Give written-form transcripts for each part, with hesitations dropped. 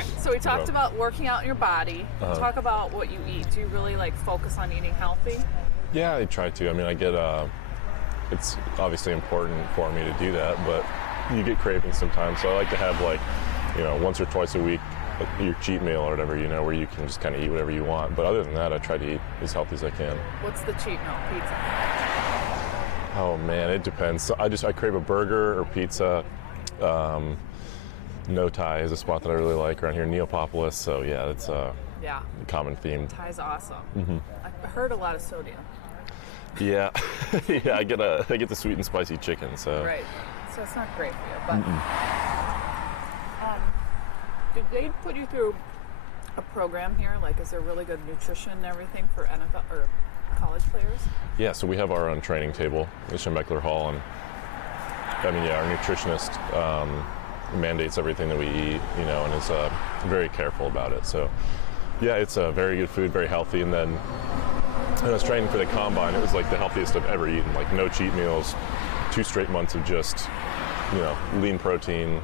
right. So we talked about working out in your body. Talk about what you eat. Do you really like focus on eating healthy? Yeah, I try to. I mean, I get, it's obviously important for me to do that, but you get cravings sometimes. So I like to have like, once or twice a week, your cheat meal or whatever, where you can just kind of eat whatever you want. But other than that, I try to eat as healthy as I can. What's the cheat meal? Pizza? Oh man, it depends. So I crave a burger or pizza. No Thai is a spot that I really like around here, Neapolis. So yeah, it's a common theme. Thai's awesome. I've heard a lot of sodium. Yeah, yeah. I get the sweet and spicy chicken. So right. So it's not great for you. But did they put you through a program here? Like, is there really good nutrition and everything for NFL or college players? Yeah. So we have our own training table at Schembechler Hall, and I mean, our nutritionist mandates everything that we eat, and is very careful about it. So, yeah, it's very good food, very healthy. And then when I was training for the combine, it was like the healthiest I've ever eaten. Like no cheat meals, 2 straight months of just, lean protein,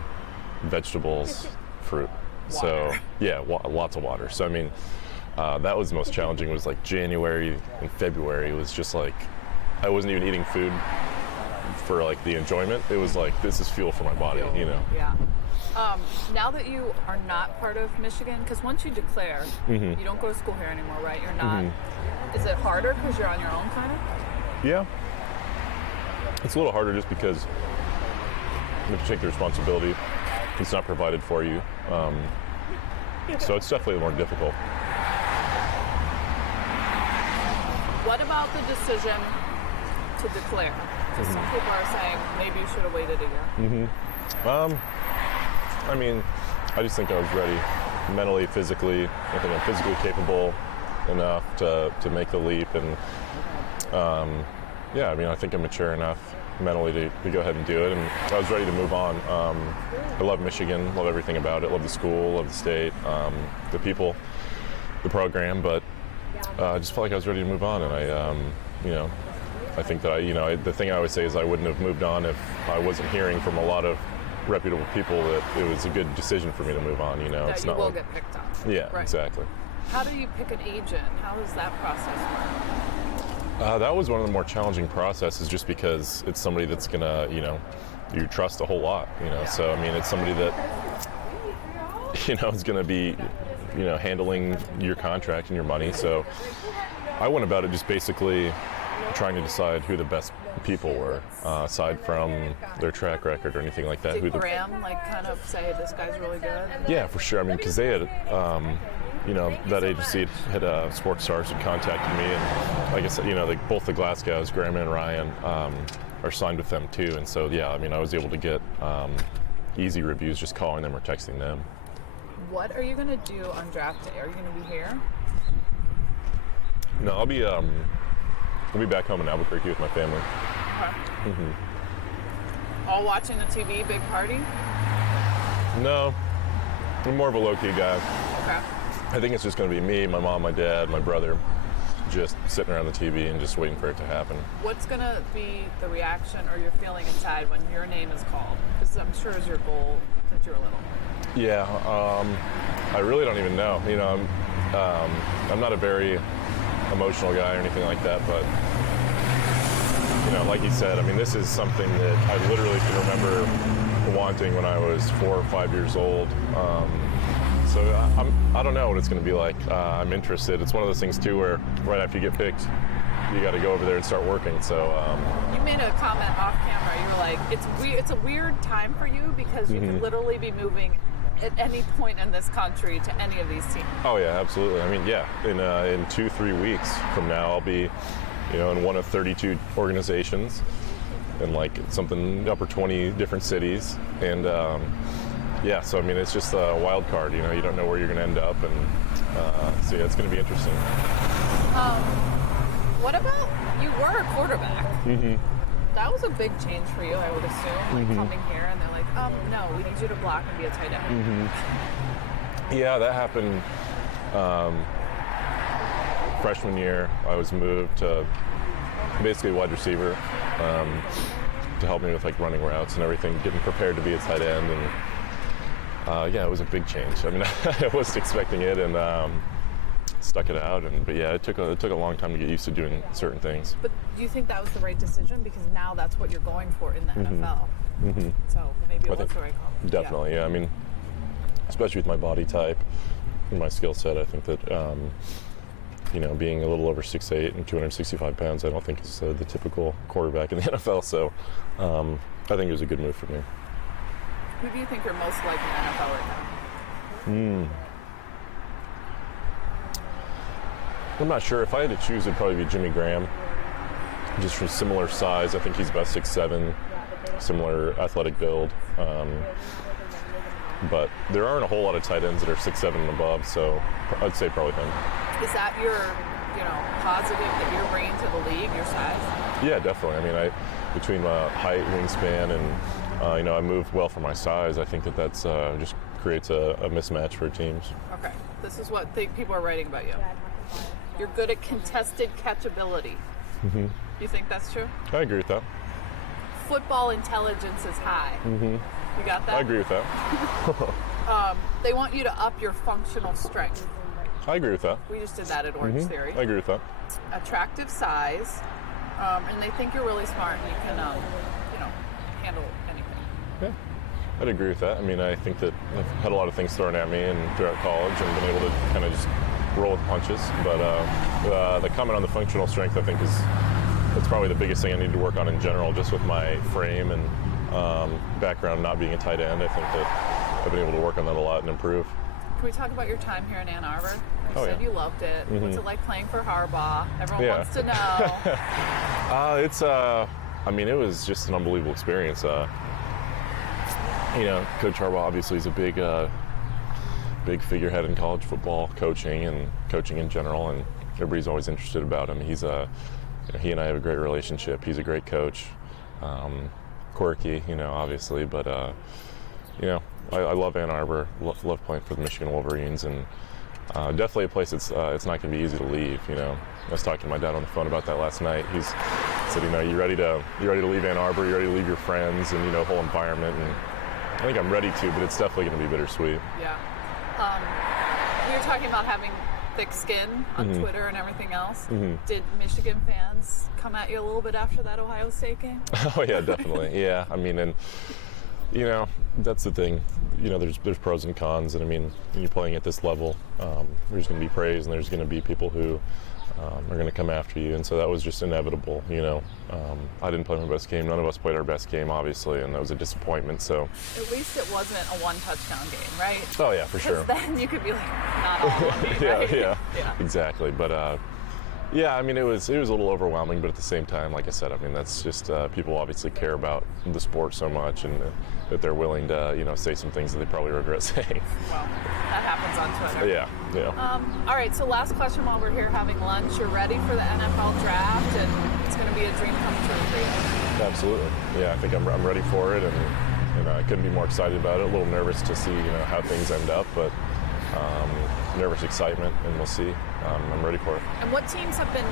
vegetables, fruit. Water. So, yeah, lots of water. So, I mean, that was the most challenging. Was like January and February. It was just like I wasn't even eating food for like the enjoyment. It was like, this is fuel for my body, Yeah. Now that you are not part of Michigan, because once you declare, you don't go to school here anymore, right? You're not. Is it harder because you're on your own, kind of? Yeah. It's a little harder just because you have to take the responsibility. It's not provided for you. So it's definitely more difficult. What about the decision to declare? Because some people are saying maybe you should have waited a year. I mean, I just think I was ready mentally, physically. I think I'm physically capable enough to make the leap. And I mean, I think I'm mature enough mentally to go ahead and do it. And I was ready to move on. I love Michigan, love everything about it, love the school, love the state, the people, the program. But I just felt like I was ready to move on. And I think that the thing I always say is I wouldn't have moved on if I wasn't hearing from a lot of reputable people that it was a good decision for me to move on. That it's you not will like, get picked up. Yeah, right. Exactly. How do you pick an agent? How does that process work? That was one of the more challenging processes, just because it's somebody that's gonna, you trust a whole lot. So I mean, it's somebody that, is gonna be, handling your contract and your money. So I went about it just basically trying to decide who the best people were, aside from their track record or anything like that. Did Graham kind of say this guy's really good? Yeah, for sure. I mean, because they had, that agency had Sports Stars had contacted me, and like I said, both the Glasgows, Graham and Ryan, are signed with them too. And so, yeah, I mean, I was able to get easy reviews just calling them or texting them. What are you going to do on draft day? Are you going to be here? No, I'll be back home in Albuquerque with my family. Okay. All watching the TV, big party? No, I'm more of a low-key guy. Okay. I think it's just going to be me, my mom, my dad, my brother, just sitting around the TV and just waiting for it to happen. What's going to be the reaction or your feeling inside when your name is called? Because I'm sure it's your goal since you were little. Yeah, I really don't even know. I'm not a very emotional guy or anything like that, but like you said, I mean, this is something that I literally can remember wanting when I was 4 or 5 years old. So I don't know what it's going to be like. I'm interested. It's one of those things too where right after you get picked, you got to go over there and start working. So you made a comment off camera. You were like, it's a weird time for you because you could literally be moving at any point in this country to any of these teams. Oh yeah, absolutely. I mean, yeah, in 2-3 weeks from now, I'll be, in one of 32 organizations in like something upper 20 different cities, and yeah, so I mean, it's just a wild card. You don't know where you're going to end up, and so yeah, it's going to be interesting. What about you were a quarterback? That was a big change for you, I would assume, coming here, and they're like, no, we need you to block and be a tight end. Yeah, that happened freshman year. I was moved to basically wide receiver to help me with like running routes and everything, getting prepared to be a tight end. Yeah, it was a big change. I mean, I wasn't expecting it, and stuck it out. But yeah, it took a long time to get used to doing certain things. But do you think that was the right decision? Because now that's what you're going for in the NFL. So maybe it was the right call. Definitely, yeah. I mean, especially with my body type and my skill set, I think that being a little over 6'8" and 265 pounds, I don't think is the typical quarterback in the NFL. So I think it was a good move for me. Who do you think you're most like in the NFL right now? I'm not sure. If I had to choose, it'd probably be Jimmy Graham. Just from similar size. I think he's about 6'7", similar athletic build. But there aren't a whole lot of tight ends that are 6'7" and above, so I'd say probably him. Is that your, positive that you're bringing to the league, your size? Yeah, definitely. I mean, between height, wingspan, and I move well for my size. I think that's just creates a mismatch for teams. Okay, this is what people are writing about you. You're good at contested catchability. You think that's true? I agree with that. Football intelligence is high. You got that? I agree with that. They want you to up your functional strength. I agree with that. We just did that at Orange Theory. I agree with that. Attractive size, and they think you're really smart and you can, handle anything. Yeah, I'd agree with that. I mean, I think that I've had a lot of things thrown at me and throughout college and been able to kind of just roll with punches. But the comment on the functional strength, I think, that's probably the biggest thing I need to work on in general, just with my frame and background not being a tight end. I think that I've been able to work on that a lot and improve. Can we talk about your time here in Ann Arbor? You said you loved it. What's it like playing for Harbaugh? Everyone wants to know. It was just an unbelievable experience. Coach Harbaugh obviously is a big figurehead in college football coaching and coaching in general, and everybody's always interested about him. He's he and I have a great relationship. He's a great coach, quirky, obviously, but I love Ann Arbor. Love playing for the Michigan Wolverines, and definitely a place it's not going to be easy to leave. I was talking to my dad on the phone about that last night. He said, you ready to leave Ann Arbor? You ready to leave your friends and the whole environment? And I think I'm ready to, but it's definitely going to be bittersweet. Yeah. We were talking about having thick skin on Twitter and everything else. Did Michigan fans come at you a little bit after that Ohio State game? Oh yeah, definitely. Yeah, I mean, and that's the thing. There's pros and cons, and I mean, when you're playing at this level, there's going to be praise and there's going to be people who are going to come after you, and so that was just inevitable. I didn't play my best game. None of us played our best game, obviously, and that was a disappointment. So at least it wasn't a one-touchdown game, right? Oh yeah, for sure. Then you could be like, not all on me, right? yeah, exactly. But yeah, I mean, it was a little overwhelming, but at the same time, like I said, I mean, that's just people obviously care about the sport so much, and that they're willing to say some things that they probably regret saying. Well, that happens on Twitter. Yeah. All right, so last question while we're here having lunch. You're ready for the NFL draft, and it's going to be a dream come true for you. Absolutely. Yeah, I think I'm ready for it, and I couldn't be more excited about it. A little nervous to see how things end up, but nervous excitement, and we'll see. I'm ready for it. And what teams have been,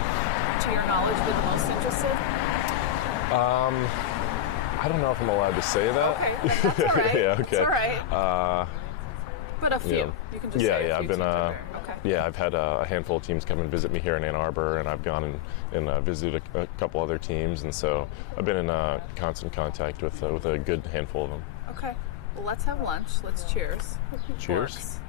to your knowledge, been the most interested? I don't know if I'm allowed to say that. Okay, that's all right. Yeah, okay. That's all right. But a few. You can just say a few. I've been. Okay. Yeah, I've had a handful of teams come and visit me here in Ann Arbor, and I've gone and visited a couple other teams, and so I've been in constant contact with a good handful of them. Okay. Well, let's have lunch. Let's cheers. Cheers.